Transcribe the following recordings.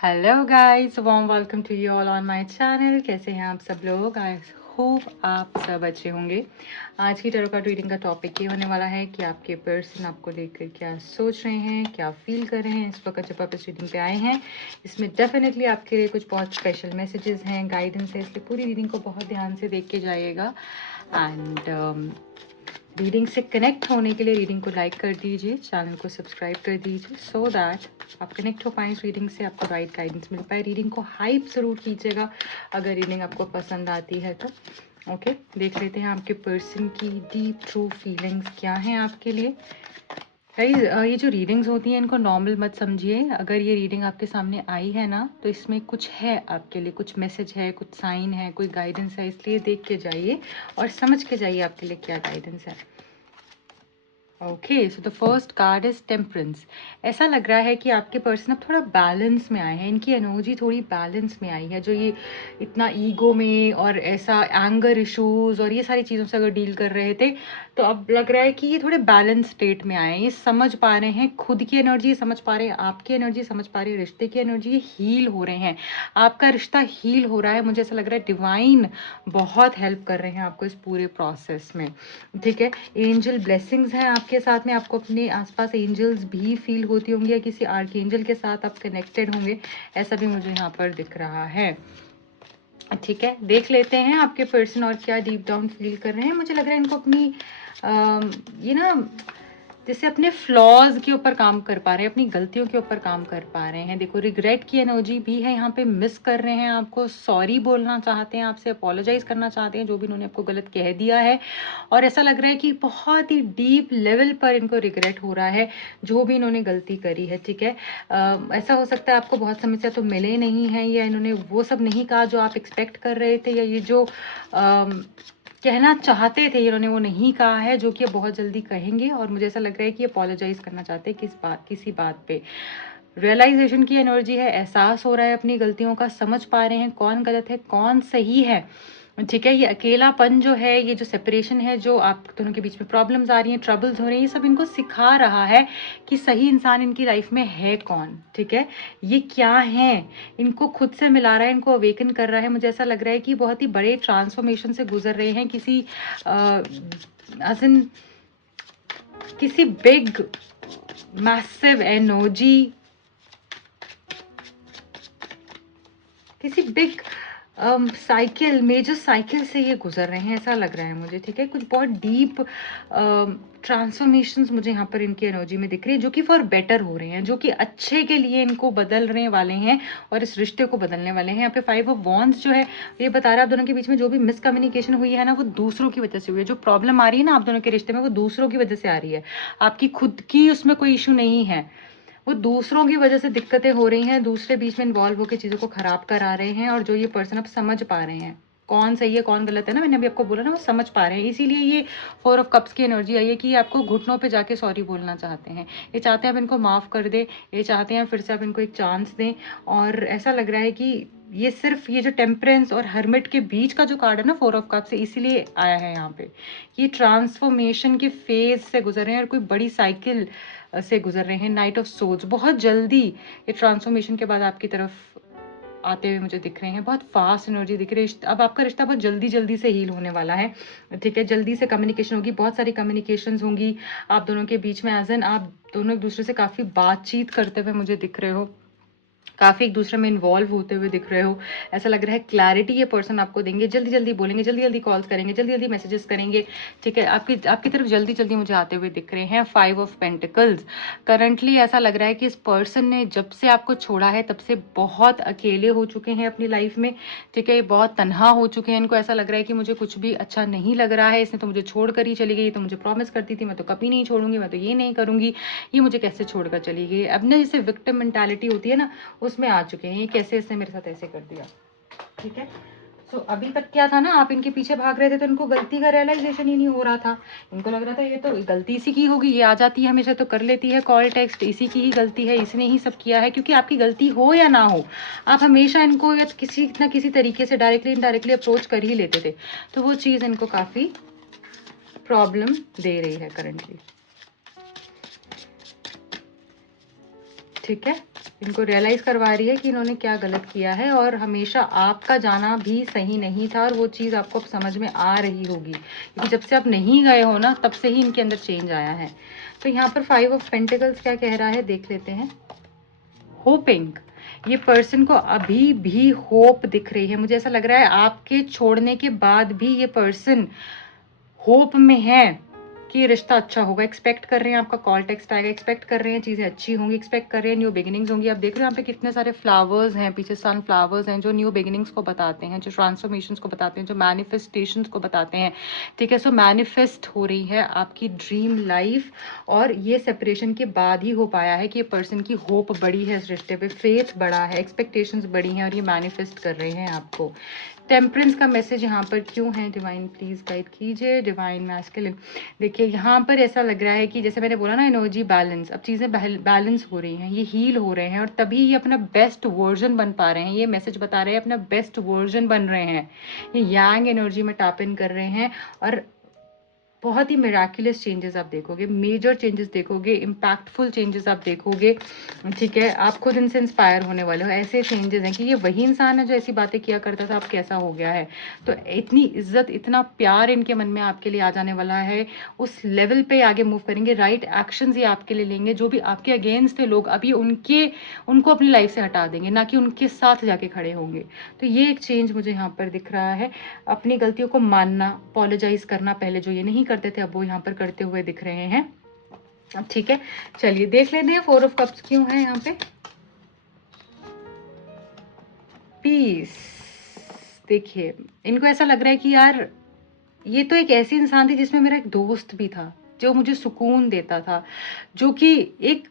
Hello guys, warm welcome to you all on my channel. कैसे हैं आप सब लोग? आई होप आप सब अच्छे होंगे। आज की टैरो कार्ड रीडिंग का टॉपिक ये होने वाला है कि आपके पर्सन आपको लेकर क्या सोच रहे हैं, क्या फील कर रहे हैं इस वक्त जब आप इस रीडिंग पे आए हैं। इसमें डेफिनेटली आपके लिए कुछ बहुत स्पेशल मैसेजेस हैं, गाइडेंस है, इसलिए पूरी रीडिंग को बहुत ध्यान से देख के जाइएगा। एंड रीडिंग से कनेक्ट होने के लिए रीडिंग को लाइक कर दीजिए, चैनल को सब्सक्राइब कर दीजिए सो दैट आप कनेक्ट हो पाएँ इस रीडिंग से, आपको राइट गाइडेंस मिल पाए। रीडिंग को हाइप ज़रूर कीजिएगा अगर रीडिंग आपको पसंद आती है तो। ओके, देख लेते हैं आपके पर्सन की डीप ट्रू फीलिंग्स क्या हैं आपके लिए। गाइस, ये जो रीडिंग्स होती हैं इनको नॉर्मल मत समझिए। अगर ये रीडिंग आपके सामने आई है ना तो इसमें कुछ है आपके लिए, कुछ मैसेज है, कुछ साइन है, कोई गाइडेंस है, इसलिए देख के जाइए और समझ के जाइए आपके लिए क्या गाइडेंस है। Okay, so the first card is temperance. ऐसा लग रहा है कि आपके पर्सन अब थोड़ा बैलेंस में आए हैं, इनकी एनर्जी थोड़ी बैलेंस में आई है। जो ये इतना ईगो में और ऐसा एंगर इश्यूज और ये सारी चीज़ों से अगर डील कर रहे थे तो अब लग रहा है कि ये थोड़े बैलेंस स्टेट में आए हैं। ये समझ पा रहे हैं खुद की एनर्जी, समझ पा रहे हैं आपकी एनर्जी, समझ पा रहे हैं रिश्ते की एनर्जी, हील हो रहे हैं। आपका रिश्ता हील हो रहा है। मुझे ऐसा लग रहा है डिवाइन बहुत हेल्प कर रहे हैं आपको इस पूरे प्रोसेस में। ठीक है, एंजल ब्लेसिंग्स हैं आपके साथ में। आपको अपने आसपास एंजल्स भी फील होती होंगी या किसी आर्कएंजल के साथ आप कनेक्टेड होंगे, ऐसा भी मुझे यहाँ पर दिख रहा है। ठीक है, देख लेते हैं आपके पर्सन और क्या डीप डाउन फील कर रहे हैं। मुझे लग रहा है इनको अपनी ये ना जैसे अपने फ्लॉज के ऊपर काम कर पा रहे हैं, अपनी गलतियों के ऊपर काम कर पा रहे हैं। देखो, रिग्रेट की एनर्जी भी है यहाँ पे, मिस कर रहे हैं आपको, सॉरी बोलना चाहते हैं आपसे, अपोलोजाइज करना चाहते हैं जो भी उन्होंने आपको गलत कह दिया है। और ऐसा लग रहा है कि बहुत ही डीप लेवल पर इनको रिग्रेट हो रहा है जो भी इन्होंने गलती करी है। ठीक है, ऐसा हो सकता है आपको बहुत समय से तो मिले नहीं हैं या इन्होंने वो सब नहीं कहा जो आप एक्सपेक्ट कर रहे थे, या ये जो कहना चाहते थे इन्होंने वो नहीं कहा है जो कि बहुत जल्दी कहेंगे। और मुझे ऐसा लग रहा है कि ये अपोलोजाइज करना चाहते हैं किसी बात पे। रियलाइजेशन की एनर्जी है, एहसास हो रहा है अपनी गलतियों का, समझ पा रहे हैं कौन गलत है कौन सही है। ठीक है, ये अकेलापन जो है, ये जो सेपरेशन है, जो आप दोनों के बीच में प्रॉब्लम्स आ रही हैं, ट्रबल्स हो रही हैं, ये सब इनको सिखा रहा है कि सही इंसान इनकी लाइफ में है कौन। ठीक है, ये क्या है, इनको खुद से मिला रहा है, इनको अवेकन कर रहा है। मुझे ऐसा लग रहा है कि बहुत ही बड़े ट्रांसफॉर्मेशन से गुजर रहे हैं, किसी बिग मैसिव एनर्जी, किसी बिग साइकिल, मेजर साइकिल से ये गुजर रहे हैं, ऐसा लग रहा है मुझे। ठीक है, कुछ बहुत डीप ट्रांसफॉर्मेशंस मुझे यहाँ पर इनकी एनर्जी में दिख रही है, जो कि फॉर बेटर हो रहे हैं, जो कि अच्छे के लिए इनको बदलने वाले हैं और इस रिश्ते को बदलने वाले हैं। यहाँ पे 5 ऑफ वॉन्ड्स जो है ये बता रहा है आप दोनों के बीच में जो भी मिसकम्युनिकेशन हुई है ना, वो दूसरों की वजह से हुई है। जो प्रॉब्लम आ रही है ना आप दोनों के रिश्ते में, वो दूसरों की वजह से आ रही है। आपकी खुद की उसमें कोई इशू नहीं है, वो दूसरों की वजह से दिक्कतें हो रही हैं, दूसरे बीच में इन्वॉल्व होकर चीज़ों को खराब करा रहे हैं। और जो ये पर्सन अब समझ पा रहे हैं कौन सही है कौन गलत है ना, मैंने अभी आपको बोला ना, वो समझ पा रहे हैं। इसीलिए ये 4 ऑफ कप्स की एनर्जी आई है कि आपको घुटनों पे जाके सॉरी बोलना चाहते हैं। ये चाहते हैं आप इनको माफ़ कर दे, ये चाहते हैं फिर से आप इनको एक चांस दें। और ऐसा लग रहा है कि ये सिर्फ ये जो टेम्परेंस और हर्मिट के बीच का जो कार्ड है ना 4 ऑफ कप्स, इसीलिए आया है यहाँ पे। ये ट्रांसफॉर्मेशन के फेज से गुजर रहे हैं और कोई बड़ी साइकिल से गुजर रहे हैं। नाइट ऑफ सोल्स, बहुत जल्दी ये ट्रांसफॉर्मेशन के बाद आपकी तरफ आते हुए मुझे दिख रहे हैं। बहुत फास्ट एनर्जी दिख रही है। अब आपका रिश्ता बहुत जल्दी जल्दी से हील होने वाला है। ठीक है, जल्दी से कम्युनिकेशन होगी, बहुत सारी कम्युनिकेशंस होंगी आप दोनों के बीच में। एज एन आप दोनों एक दूसरे से काफ़ी बातचीत करते हुए मुझे दिख रहे हो, काफ़ी एक दूसरे में इन्वॉल्व होते हुए दिख रहे हो। ऐसा लग रहा है क्लैरिटी ये पर्सन आपको देंगे, जल्दी जल्दी बोलेंगे, जल्दी जल्दी कॉल्स करेंगे, जल्दी जल्दी मैसेजेस करेंगे। ठीक है, आपकी तरफ जल्दी जल्दी मुझे आते हुए दिख रहे हैं। 5 ऑफ पेंटिकल्स, करंटली ऐसा लग रहा है कि इस पर्सन ने जब से आपको छोड़ा है तब से बहुत अकेले हो चुके हैं अपनी लाइफ में। ठीक है, बहुत तनहा हो चुके हैं। इनको ऐसा लग रहा है कि मुझे कुछ भी अच्छा नहीं लग रहा है, इसने तो मुझे छोड़ कर ही चली गई, तो मुझे प्रॉमिस करती थी मैं तो कभी नहीं छोड़ूंगी, मैं तो ये नहीं करूंगी, ये मुझे कैसे छोड़कर चली गई। अब ना जैसे विक्टिम मेंटालिटी होती है ना, उसमें आ चुके हैं, ये कैसे इसने मेरे साथ ऐसे कर दिया। ठीक है, सो अभी तक क्या था ना, आप इनके पीछे भाग रहे थे तो इनको गलती का रियलाइजेशन ही नहीं हो रहा था। इनको लग रहा था ये तो गलती इसी की होगी, ये आ जाती है हमेशा तो कर लेती है कॉल टेक्स्ट, इसी की ही गलती है, इसने ही सब किया है। क्योंकि आपकी गलती हो या ना हो, आप हमेशा इनको या किसी ना किसी तरीके से डायरेक्टली इनडायरेक्टली अप्रोच कर ही लेते थे, तो वो चीज़ इनको काफ़ी प्रॉब्लम दे रही है करंटली। ठीक है, इनको रियलाइज़ करवा रही है कि इन्होंने क्या गलत किया है और हमेशा आपका जाना भी सही नहीं था और वो चीज़ आपको अब समझ में आ रही होगी, क्योंकि जब से आप नहीं गए हो ना तब से ही इनके अंदर चेंज आया है। तो यहाँ पर 5 ऑफ पेंटिकल्स क्या कह रहा है देख लेते हैं। होपिंग, ये पर्सन को अभी भी होप दिख रही है। मुझे ऐसा लग रहा है आपके छोड़ने के बाद भी ये पर्सन होप में है कि रिश्ता अच्छा होगा। एक्सपेक्ट कर रहे हैं आपका कॉल टेक्स्ट आएगा, एक्सपेक्ट कर रहे हैं चीज़ें अच्छी होंगी, एक्सपेक्ट कर रहे हैं न्यू बिगिनिंग्स होंगी। आप देख रहे हो यहाँ पे कितने सारे फ्लावर्स हैं, पीछे सनफ्लावर्स हैं जो न्यू बिगिनिंग्स को बताते हैं, जो ट्रांसफॉर्मेशंस को बताते हैं, जो मैनिफेस्टेशंस को बताते हैं। ठीक है, सो मैनिफेस्ट हो रही है आपकी ड्रीम लाइफ और ये सेपरेशन के बाद ही हो पाया है कि ये पर्सन की होप बड़ी है इस रिश्ते पे, फेथ बड़ा है, एक्सपेक्टेशंस बड़ी हैं और ये मैनिफेस्ट कर रहे हैं आपको। टेम्परेंस का मैसेज यहाँ पर क्यों है? डिवाइन प्लीज गाइड कीजिए। डिवाइन मैस्कुलिन, देखिए यहाँ पर ऐसा लग रहा है कि जैसे मैंने बोला ना एनर्जी बैलेंस, अब चीज़ें बैलेंस हो रही हैं, ये हील हो रहे हैं और तभी ये अपना बेस्ट वर्जन बन पा रहे हैं। ये मैसेज बता रहे हैं अपना बेस्ट वर्जन बन रहे हैं, ये यांग एनर्जी में टैप इन कर रहे हैं और बहुत ही मिराकुलस चेंजेस आप देखोगे, मेजर चेंजेस देखोगे, इम्पैक्टफुल चेंजेस आप देखोगे। ठीक है, आप खुद इनसे इंस्पायर होने वाले हो। ऐसे चेंजेस हैं कि ये वही इंसान है जो ऐसी बातें किया करता था, अब कैसा हो गया है। तो इतनी इज्जत, इतना प्यार इनके मन में आपके लिए आ जाने वाला है, उस लेवल पे आगे मूव करेंगे। राइट एक्शंस ये आपके लिए लेंगे। जो भी आपके अगेंस्ट थे लोग, अभी उनको अपनी लाइफ से हटा देंगे, ना कि उनके साथ जाके खड़े होंगे। तो ये एक चेंज मुझे यहाँ पर दिख रहा है। अपनी गलतियों को मानना, अपोलोजाइज करना, पहले जो ये नहीं करते थे अब वो यहाँ पर करते हुए दिख रहे हैं। अब ठीक है, चलिए देख लेते हैं 4 ऑफ कप्स क्यों है यहाँ पे। पीस, देखिए इनको ऐसा लग रहा है कि यार ये तो एक ऐसी इंसान थी जिसमें मेरा एक दोस्त भी था, जो मुझे सुकून देता था, जो कि एक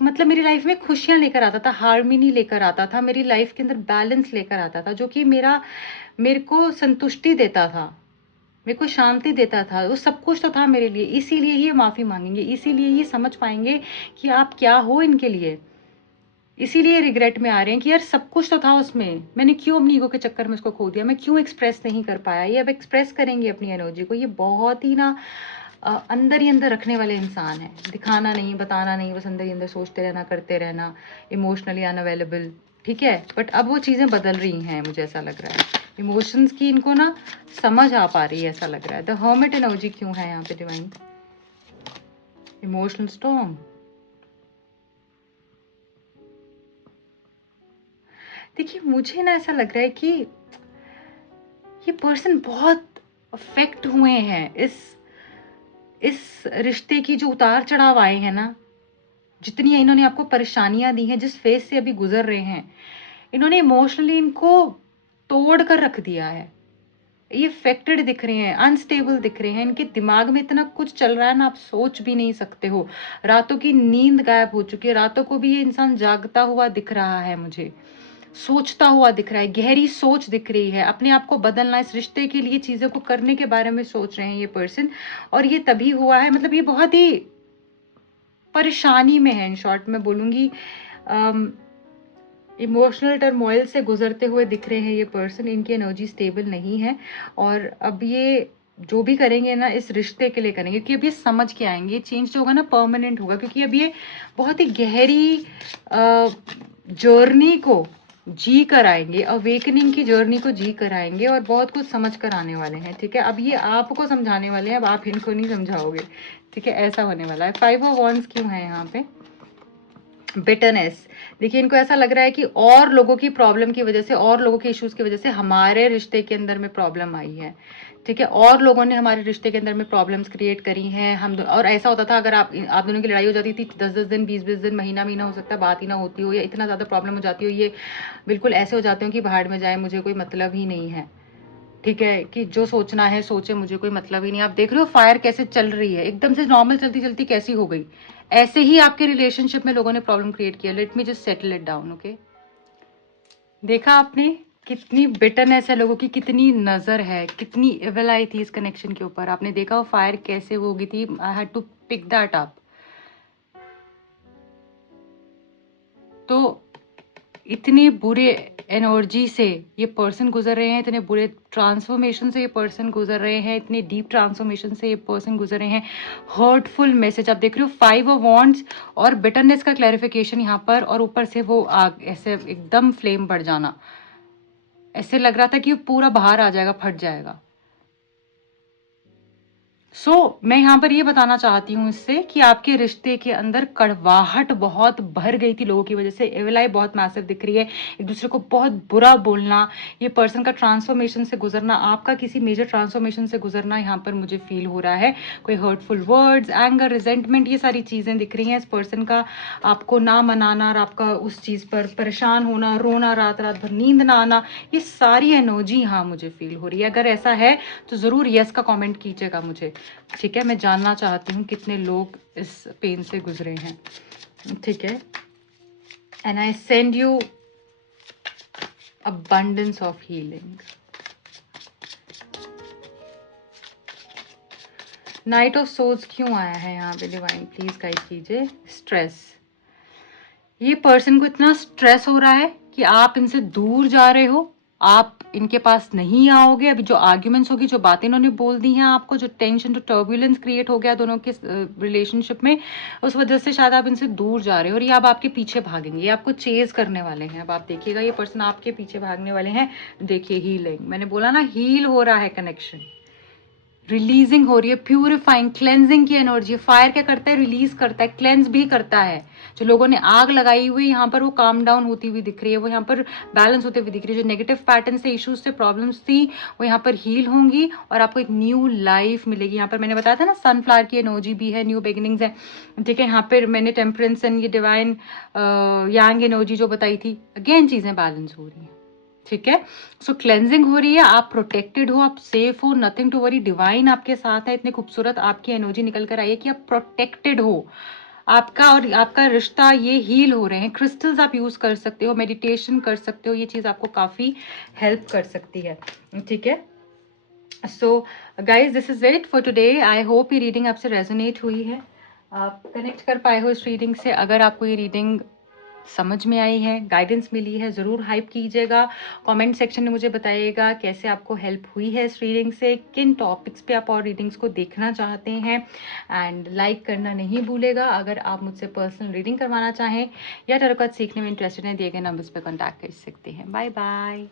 मतलब मेरी लाइफ में खुशियां लेकर आता था, हार्मनी लेकर आता था, मेरी लाइफ के अंदर बैलेंस लेकर आता था, जो कि मेरे को संतुष्टि देता था, मेरे को शांति देता था। वो सब कुछ तो था मेरे लिए, इसीलिए ही ये माफ़ी मांगेंगे, इसीलिए ये समझ पाएंगे कि आप क्या हो इनके लिए। इसीलिए रिग्रेट में आ रहे हैं कि यार सब कुछ तो था उसमें, मैंने क्यों अपनी ईगो के चक्कर में उसको खो दिया, मैं क्यों एक्सप्रेस नहीं कर पाया। ये अब एक्सप्रेस करेंगे अपनी एनर्जी को। ये बहुत ही ना अंदर ही अंदर रखने वाले इंसान है, दिखाना नहीं, बताना नहीं, बस अंदर ही अंदर सोचते रहना, करते रहना, इमोशनली अनअवेलेबल। ठीक है, बट अब वो चीज़ें बदल रही हैं, मुझे ऐसा लग रहा है। इमोशंस की इनको ना समझ आ पा रही है, ऐसा लग रहा है। द हर्मिट एनर्जी क्यों है यहाँ पे डिवाइन? इमोशनल स्टॉर्म, देखिए मुझे ना ऐसा लग रहा है कि ये पर्सन बहुत अफेक्ट हुए हैं इस रिश्ते की, जो उतार चढ़ाव आए हैं ना, जितनी इन्होंने आपको परेशानियां दी हैं, जिस फेज से अभी गुजर रहे हैं, इन्होंने इमोशनली इनको तोड़ कर रख दिया है। ये अफेक्टेड दिख रहे हैं, अनस्टेबल दिख रहे हैं, इनके दिमाग में इतना कुछ चल रहा है ना, आप सोच भी नहीं सकते हो। रातों की नींद गायब हो चुकी है, रातों को भी ये इंसान जागता हुआ दिख रहा है, मुझे सोचता हुआ दिख रहा है, गहरी सोच दिख रही है, अपने आप को बदलना, इस रिश्ते के लिए चीज़ों को करने के बारे में सोच रहे हैं ये पर्सन। और ये तभी हुआ है, मतलब ये बहुत ही परेशानी में है, इन शॉर्ट में बोलूँगी। इमोशनल टर्मोइल से गुजरते हुए दिख रहे हैं ये पर्सन, इनकी एनर्जी स्टेबल नहीं है। और अब ये जो भी करेंगे ना इस रिश्ते के लिए करेंगे, क्योंकि अब ये समझ के आएंगे, चेंज जो होगा ना परमानेंट होगा, क्योंकि अब ये बहुत ही गहरी जर्नी को जी कर आएंगे, अवेकनिंग की जर्नी को जी कर आएंगे और बहुत कुछ समझ कर आने वाले हैं। ठीक है, अब ये आपको समझाने वाले हैं, अब आप इनको नहीं समझाओगे। ठीक है, ऐसा होने वाला है। 5 ऑफ वॉन्ड्स क्यों है यहाँ पे? बिटरनेस, देखिए इनको ऐसा लग रहा है कि और लोगों की प्रॉब्लम की वजह से, और लोगों के इश्यूज की वजह से हमारे रिश्ते के अंदर में प्रॉब्लम आई है। ठीक है, और लोगों ने हमारे रिश्ते के अंदर में प्रॉब्लम्स क्रिएट करी हैं। और ऐसा होता था, अगर आप दोनों की लड़ाई हो जाती थी 10-10 दिन, 20-20 दिन, महीना हो सकता है, बात ही ना होती हो, या इतना ज़्यादा प्रॉब्लम हो जाती हो, ये बिल्कुल ऐसे हो जाते हो कि भाड़ में जाए, मुझे कोई मतलब ही नहीं है। ठीक है, कि जो सोचना है सोचे, मुझे कोई मतलब ही नहीं। आप देख रहे हो फायर कैसे चल रही है, एकदम से नॉर्मल चलती चलती कैसी हो गई। ऐसे ही आपके रिलेशनशिप में लोगों ने प्रॉब्लम क्रिएट किया। Let me just settle it down. Okay, देखा आपने कितनी बिटरनेस है लोगों की, कितनी नजर है, कितनी इविल आई थी इस कनेक्शन के ऊपर। आपने देखा वो फायर कैसे हो गई थी। I had to pick that up. तो इतने बुरे एनर्जी से ये पर्सन गुजर रहे हैं, इतने बुरे ट्रांसफॉर्मेशन से ये पर्सन गुजर रहे हैं, इतने डीप ट्रांसफॉर्मेशन से ये पर्सन गुजर रहे हैं। हर्टफुल मैसेज आप देख रहे हो, 5 ऑफ वॉन्ड्स और बिटरनेस का क्लैरिफिकेशन यहाँ पर, और ऊपर से वो आग ऐसे एकदम फ्लेम बढ़ जाना, ऐसे लग रहा था कि पूरा बाहर आ जाएगा, फट जाएगा। मैं यहाँ पर ये बताना चाहती हूँ इससे कि आपके रिश्ते के अंदर कड़वाहट बहुत भर गई थी लोगों की वजह से। एविल आई बहुत मैसिव दिख रही है, एक दूसरे को बहुत बुरा बोलना, ये पर्सन का ट्रांसफॉर्मेशन से गुजरना, आपका किसी मेजर ट्रांसफॉर्मेशन से गुजरना यहाँ पर मुझे फील हो रहा है। कोई हर्टफुल वर्ड्स, एंगर, रिजेंटमेंट, ये सारी चीज़ें दिख रही हैं। इस पर्सन का आपको ना मनाना और आपका उस चीज़ पर परेशान होना, रोना, रात रात भर नींद ना आना, ये सारी एनर्जी यहाँ मुझे फील हो रही है। अगर ऐसा है तो ज़रूर यस का कॉमेंट कीजिएगा मुझे, ठीक है। मैं जानना चाहती हूँ कितने लोग इस पेन से गुजरे हैं, ठीक है। And I send you abundance of healing. Night of swords क्यों आया है यहाँ पे डिवाइन, प्लीज गाइड कीजिए। स्ट्रेस, ये पर्सन को इतना स्ट्रेस हो रहा है कि आप इनसे दूर जा रहे हो, आप इनके पास नहीं आओगे। अभी जो आर्ग्यूमेंट्स होगी, जो बातें इन्होंने बोल दी हैं आपको, जो टेंशन, जो टर्बुलेंस क्रिएट हो गया दोनों के रिलेशनशिप में, उस वजह से शायद आप इनसे दूर जा रहे हो और ये अब आपके पीछे भागेंगे, ये आपको चेज करने वाले हैं। अब आप देखिएगा ये पर्सन आपके पीछे भागने वाले हैं। देखिए हीलिंग, मैंने बोला ना, हील हो रहा है कनेक्शन, रिलीजिंग हो रही है, प्यूरिफाइंग, क्लेंजिंग की एनर्जी। फायर क्या करता है, रिलीज करता है, क्लेंज भी करता है। जो लोगों ने आग लगाई हुई यहाँ पर, वो काम डाउन होती हुई दिख रही है, वो यहाँ पर बैलेंस होते हुए दिख रही है। जो नेगेटिव पैटर्न से, इश्यूज से, प्रॉब्लम्स थी, वो यहाँ पर हील होंगी और आपको एक न्यू लाइफ मिलेगी। यहाँ पर मैंने बताया था ना, सनफ्लावर की एनर्जी भी है, न्यू बिगिनिंग्स है, ठीक है। यहाँ पर मैंने टेम्परेंस एंड ये डिवाइन यांग एनर्जी जो बताई थी, अगेन चीजें बैलेंस हो रही हैं, ठीक है। सो क्लेंजिंग हो रही है, आप प्रोटेक्टेड हो, आप सेफ हो, नथिंग टू वरी, डिवाइन आपके साथ है। इतनी खूबसूरत आपकी एनर्जी निकल कर आई है कि आप प्रोटेक्टेड हो। आपका और आपका रिश्ता ये हील हो रहे हैं। क्रिस्टल्स आप यूज कर सकते हो, मेडिटेशन कर सकते हो, ये चीज आपको काफी हेल्प कर सकती है, ठीक है। So guys, this is it for today. I hope ये रीडिंग आपसे रेजोनेट हुई है, आप कनेक्ट कर पाए हो इस रीडिंग से। अगर आपको ये रीडिंग समझ में आई है, गाइडेंस मिली है, ज़रूर हाइप कीजिएगा। कमेंट सेक्शन में मुझे बताइएगा कैसे आपको हेल्प हुई है इस रीडिंग से, किन टॉपिक्स पे आप और रीडिंग्स को देखना चाहते हैं। एंड लाइक करना नहीं भूलेगा। अगर आप मुझसे पर्सनल रीडिंग करवाना चाहें या टैरो कार्ड सीखने में इंटरेस्टेड हैं, दिए गए नंबर्स पर कॉन्टैक्ट कर सकते हैं। Bye bye.